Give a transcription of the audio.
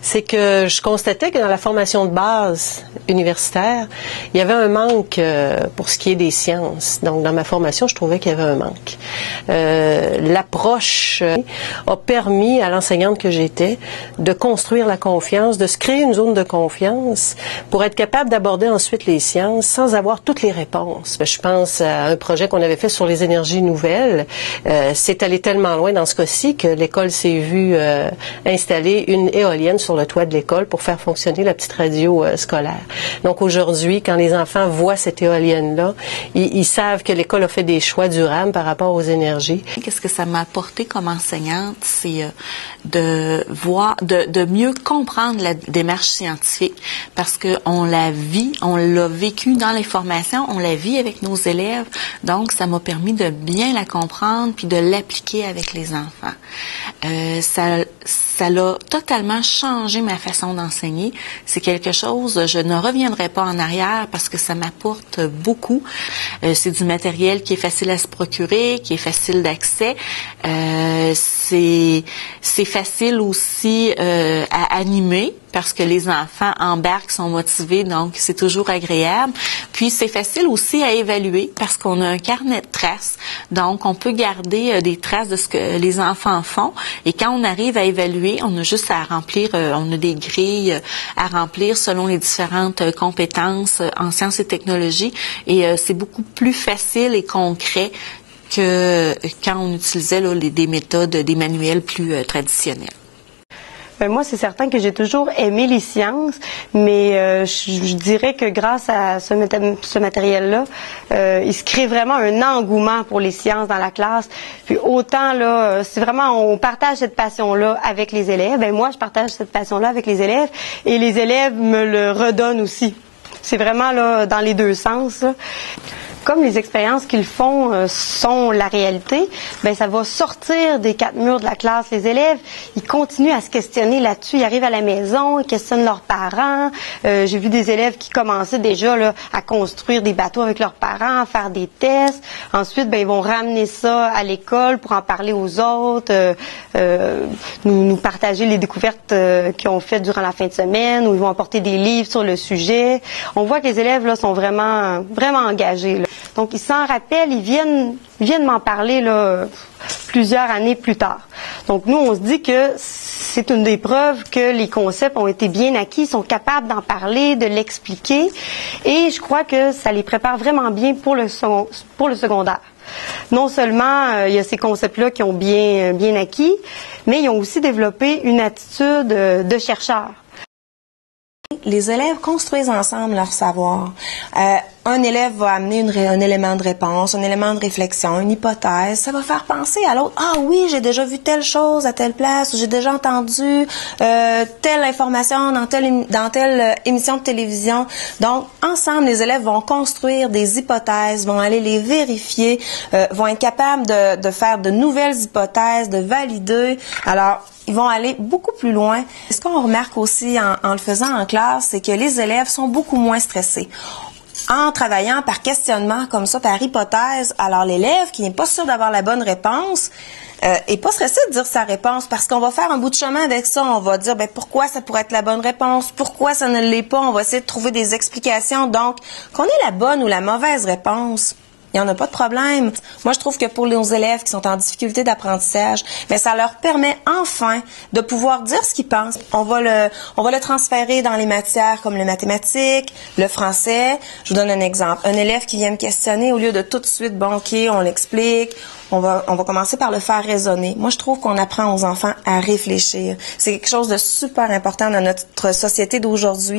c'est que je constatais que dans la formation de base universitaire, il y avait un manque pour ce qui est des sciences. Donc, dans ma formation, je trouvais qu'il y avait un manque. L'approche a permis à l'enseignante que j'étais de construire la confiance, de se créer une zone de confiance pour être capable d'aborder ensuite les sciences sans avoir toutes les réponses. Je pense à un projet qu'on avait fait sur les énergies nouvelles. C'est allé tellement loin dans ce cas-ci que l'école s'est vue installer une éolienne sur le toit de l'école pour faire fonctionner la petite radio scolaire. Donc aujourd'hui, quand les enfants voient cette éolienne-là, ils savent que l'école a fait des choix durables par rapport aux énergies. Qu'est-ce que ça m'a apporté comme enseignante, c'est de mieux comprendre la démarche scientifique parce que on l'a vécu dans les formations, on la vit avec nos élèves, donc ça m'a permis de bien la comprendre puis de l'appliquer avec les enfants. Ça l'a totalement changé ma façon d'enseigner. C'est quelque chose, je ne reviendrai pas en arrière parce que ça m'apporte beaucoup. C'est du matériel qui est facile à se procurer, qui est facile d'accès. C'est facile aussi à animer parce que les enfants embarquent, sont motivés, donc c'est toujours agréable. Puis c'est facile aussi à évaluer parce qu'on a un carnet de traces, donc on peut garder des traces de ce que les enfants font. Et quand on arrive à évaluer, on a juste à remplir, on a des grilles à remplir selon les différentes compétences en sciences et technologies. Et c'est beaucoup plus facile et concret que quand on utilisait là, des méthodes, des manuels plus traditionnels. Moi, c'est certain que j'ai toujours aimé les sciences, mais je dirais que grâce à ce matériel-là, il se crée vraiment un engouement pour les sciences dans la classe. Puis autant, là, si vraiment on partage cette passion-là avec les élèves, ben moi, je partage cette passion-là avec les élèves et les élèves me le redonnent aussi. C'est vraiment là dans les deux sens, là. Comme les expériences qu'ils font sont la réalité, ben ça va sortir des quatre murs de la classe. Les élèves, ils continuent à se questionner là-dessus. Ils arrivent à la maison, ils questionnent leurs parents. J'ai vu des élèves qui commençaient déjà là, à construire des bateaux avec leurs parents, à faire des tests. Ensuite, ben ils vont ramener ça à l'école pour en parler aux autres, nous partager les découvertes qu'ils ont faites durant la fin de semaine, ou ils vont apporter des livres sur le sujet. On voit que les élèves là sont vraiment engagés, là. Donc, ils s'en rappellent, ils viennent m'en parler là, plusieurs années plus tard. Donc, nous, on se dit que c'est une des preuves que les concepts ont été bien acquis, ils sont capables d'en parler, de l'expliquer. Et je crois que ça les prépare vraiment bien pour le secondaire. Non seulement il y a ces concepts-là qui ont bien acquis, mais ils ont aussi développé une attitude de chercheur. Les élèves construisent ensemble leur savoir. Un élève va amener un élément de réponse, un élément de réflexion, une hypothèse. Ça va faire penser à l'autre. Ah oui, j'ai déjà vu telle chose à telle place, ou j'ai déjà entendu telle information dans telle émission de télévision. Donc, ensemble, les élèves vont construire des hypothèses, vont aller les vérifier, vont être capables de faire de nouvelles hypothèses, de valider. Alors, ils vont aller beaucoup plus loin. Ce qu'on remarque aussi en le faisant en classe, c'est que les élèves sont beaucoup moins stressés. En travaillant par questionnement comme ça, par hypothèse, alors l'élève qui n'est pas sûr d'avoir la bonne réponse est pas stressé de dire sa réponse parce qu'on va faire un bout de chemin avec ça. On va dire pourquoi ça pourrait être la bonne réponse, pourquoi ça ne l'est pas. On va essayer de trouver des explications. Donc, qu'on ait la bonne ou la mauvaise réponse, il n'y en a pas de problème. Moi, je trouve que pour nos élèves qui sont en difficulté d'apprentissage, mais ça leur permet enfin de pouvoir dire ce qu'ils pensent. On va le transférer dans les matières comme les mathématiques, le français. Je vous donne un exemple. Un élève qui vient me questionner, au lieu de tout de suite, OK, on l'explique, on va commencer par le faire raisonner. Moi, je trouve qu'on apprend aux enfants à réfléchir. C'est quelque chose de super important dans notre société d'aujourd'hui.